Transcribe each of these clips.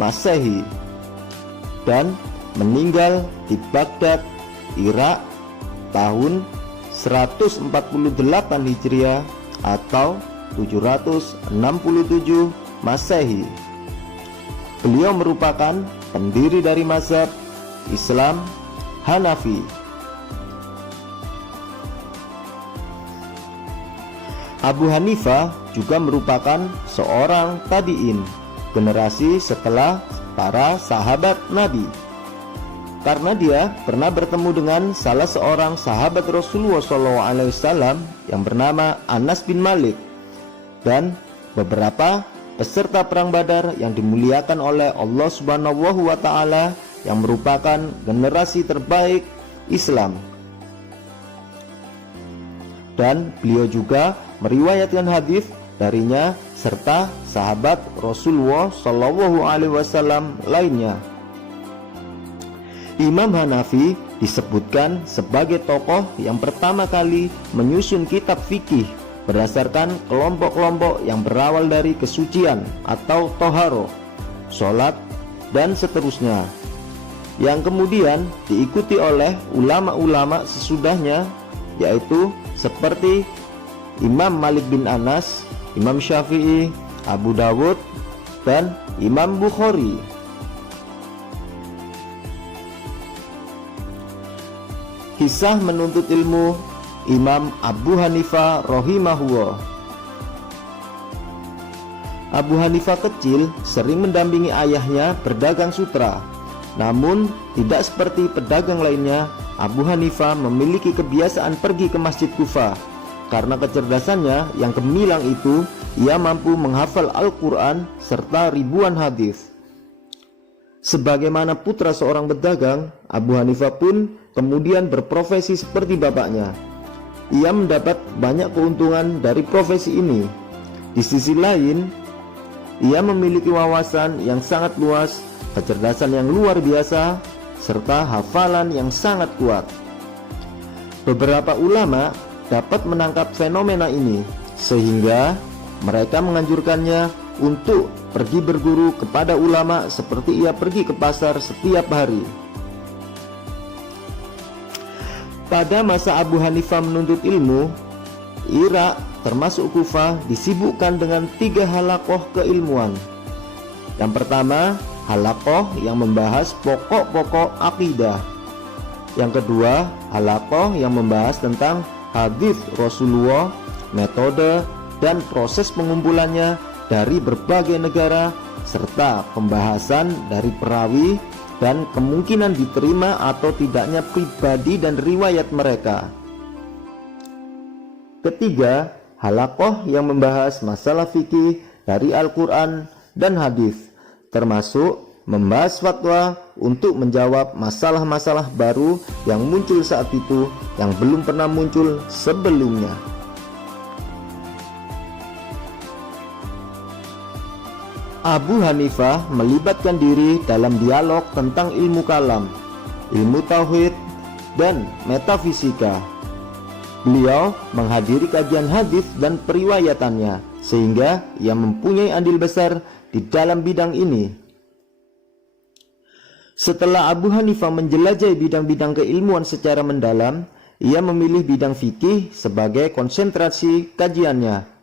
Masehi dan meninggal di Baghdad, Irak tahun 148 Hijriah atau 767 Masehi. Beliau merupakan pendiri dari mazhab Islam Hanafi. Abu Hanifah juga merupakan seorang tabi'in, generasi setelah para sahabat Nabi, karena dia pernah bertemu dengan salah seorang sahabat Rasulullah SAW yang bernama Anas bin Malik dan beberapa peserta perang Badar yang dimuliakan oleh Allah Subhanahu wa Ta'ala, yang merupakan generasi terbaik Islam. Dan beliau juga meriwayatkan hadis darinya serta sahabat Rasulullah SAW lainnya. Imam Hanafi disebutkan sebagai tokoh yang pertama kali menyusun kitab fikih berdasarkan kelompok-kelompok yang berawal dari kesucian atau toharo, sholat, dan seterusnya, yang kemudian diikuti oleh ulama-ulama sesudahnya, yaitu seperti Imam Malik bin Anas, Imam Syafi'i, Abu Dawud, dan Imam Bukhari. Kisah menuntut ilmu Imam Abu Hanifah rahimahullah. Abu Hanifah kecil sering mendampingi ayahnya berdagang sutra. Namun tidak seperti pedagang lainnya, Abu Hanifah memiliki kebiasaan pergi ke Masjid Kufah. Karena kecerdasannya yang gemilang itu, ia mampu menghafal Al-Quran serta ribuan hadis. Sebagaimana putra seorang pedagang, Abu Hanifah pun kemudian berprofesi seperti bapaknya. Ia mendapat banyak keuntungan dari profesi ini. Di sisi lain, ia memiliki wawasan yang sangat luas, kecerdasan yang luar biasa, serta hafalan yang sangat kuat. Beberapa ulama dapat menangkap fenomena ini, sehingga mereka menganjurkannya untuk pergi berguru kepada ulama seperti ia pergi ke pasar setiap hari. Pada masa Abu Hanifah menuntut ilmu, Irak termasuk Kufah disibukkan dengan 3 halaqah keilmuan. Yang pertama, halaqah yang membahas pokok-pokok akidah. Yang kedua, halaqah yang membahas tentang hadis Rasulullah, metode dan proses pengumpulannya dari berbagai negara, serta pembahasan dari perawi dan kemungkinan diterima atau tidaknya pribadi dan riwayat mereka. Ketiga, halaqah yang membahas masalah fikih dari Al-Quran dan hadis, termasuk membahas fatwa untuk menjawab masalah-masalah baru yang muncul saat itu yang belum pernah muncul sebelumnya. Abu Hanifah melibatkan diri dalam dialog tentang ilmu kalam, ilmu tauhid, dan metafisika. Beliau menghadiri kajian hadis dan periwayatannya, sehingga ia mempunyai andil besar di dalam bidang ini. Setelah Abu Hanifah menjelajahi bidang-bidang keilmuan secara mendalam, ia memilih bidang fikih sebagai konsentrasi kajiannya.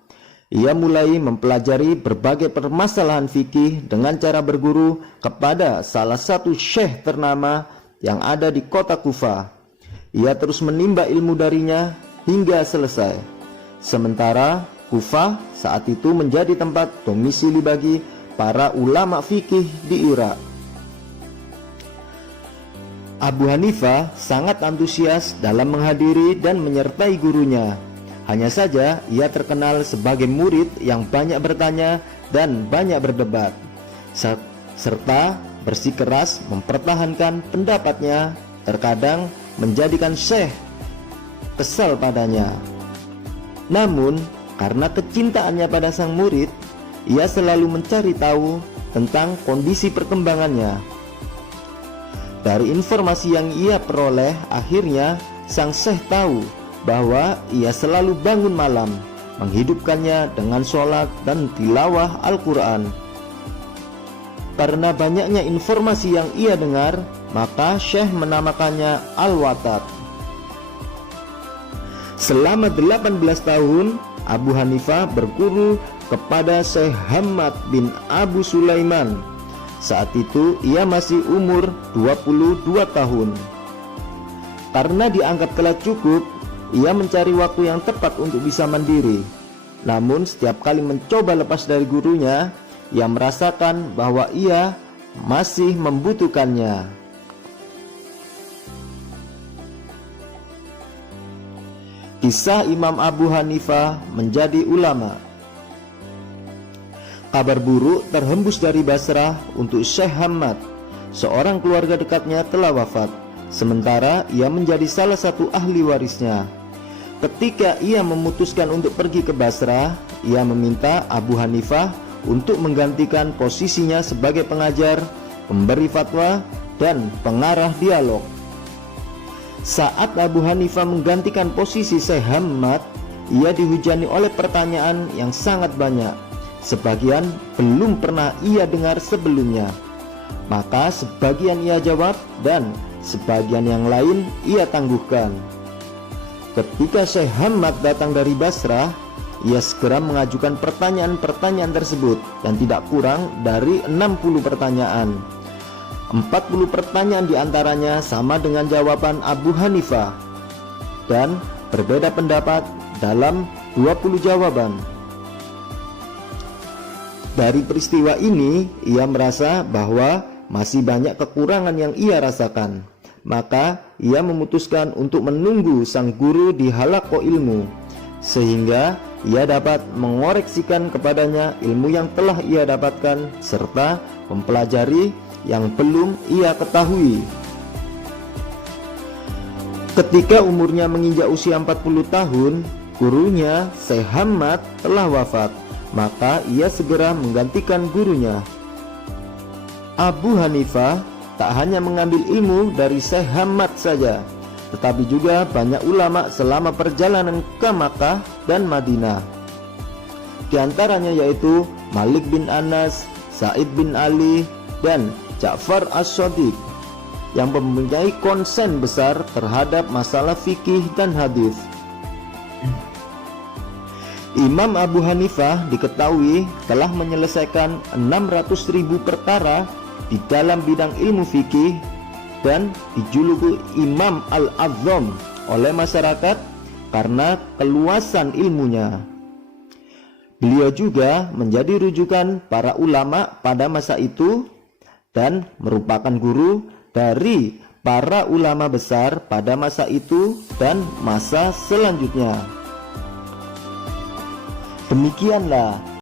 Ia mulai mempelajari berbagai permasalahan fikih dengan cara berguru kepada salah satu syekh ternama yang ada di kota Kufah. Ia terus menimba ilmu darinya hingga selesai. Sementara Kufah saat itu menjadi tempat domisili bagi para ulama fikih di Irak. Abu Hanifah sangat antusias dalam menghadiri dan menyertai gurunya. Hanya saja ia terkenal sebagai murid yang banyak bertanya dan banyak berdebat, serta bersikeras mempertahankan pendapatnya, terkadang menjadikan syekh kesal padanya. Namun karena kecintaannya pada sang murid, ia selalu mencari tahu tentang kondisi perkembangannya. Dari informasi yang ia peroleh, akhirnya sang syekh tahu bahwa ia selalu bangun malam, menghidupkannya dengan sholat dan tilawah Al-Quran. Karena banyaknya informasi yang ia dengar, maka Syekh menamakannya Al-Watad. Selama 18 tahun, Abu Hanifah berguru kepada Syekh Hammad bin Abu Sulaiman. Saat itu ia masih umur 22 tahun. Karena dianggap telah cukup, ia mencari waktu yang tepat untuk bisa mandiri. Namun setiap kali mencoba lepas dari gurunya, ia merasakan bahwa ia masih membutuhkannya. Kisah Imam Abu Hanifah menjadi ulama. Kabar buruk terhembus dari Basrah untuk Syekh Hammad. Seorang keluarga dekatnya telah wafat, sementara ia menjadi salah satu ahli warisnya. Ketika ia memutuskan untuk pergi ke Basrah, ia meminta Abu Hanifah untuk menggantikan posisinya sebagai pengajar, pemberi fatwa, dan pengarah dialog. Saat Abu Hanifah menggantikan posisi Syekh Hammad, ia dihujani oleh pertanyaan yang sangat banyak. Sebagian belum pernah ia dengar sebelumnya. Maka sebagian ia jawab dan sebagian yang lain ia tangguhkan. Ketika Syekh Hammad datang dari Basrah, ia segera mengajukan pertanyaan-pertanyaan tersebut dan tidak kurang dari 60 pertanyaan. 40 pertanyaan diantaranya sama dengan jawaban Abu Hanifah dan berbeda pendapat dalam 20 jawaban. Dari peristiwa ini, ia merasa bahwa masih banyak kekurangan yang ia rasakan. Maka ia memutuskan untuk menunggu sang guru di halaqah ilmu, sehingga ia dapat mengoreksikan kepadanya ilmu yang telah ia dapatkan serta mempelajari yang belum ia ketahui. Ketika umurnya menginjak usia 40 tahun, gurunya Syekh Hammad telah wafat. Maka ia segera menggantikan gurunya. Abu Hanifah tak hanya mengambil ilmu dari Syekh Hammad saja, tetapi juga banyak ulama selama perjalanan ke Makkah dan Madinah. Di antaranya yaitu Malik bin Anas, Sa'id bin Ali, dan Ja'far As-Shadiq yang mempunyai konsen besar terhadap masalah fikih dan hadis. Imam Abu Hanifah diketahui telah menyelesaikan 600.000 perkara di dalam bidang ilmu fikih dan dijuluki Imam Al-A'zam oleh masyarakat karena keluasan ilmunya. Beliau juga menjadi rujukan para ulama pada masa itu dan merupakan guru dari para ulama besar pada masa itu dan masa selanjutnya. Demikianlah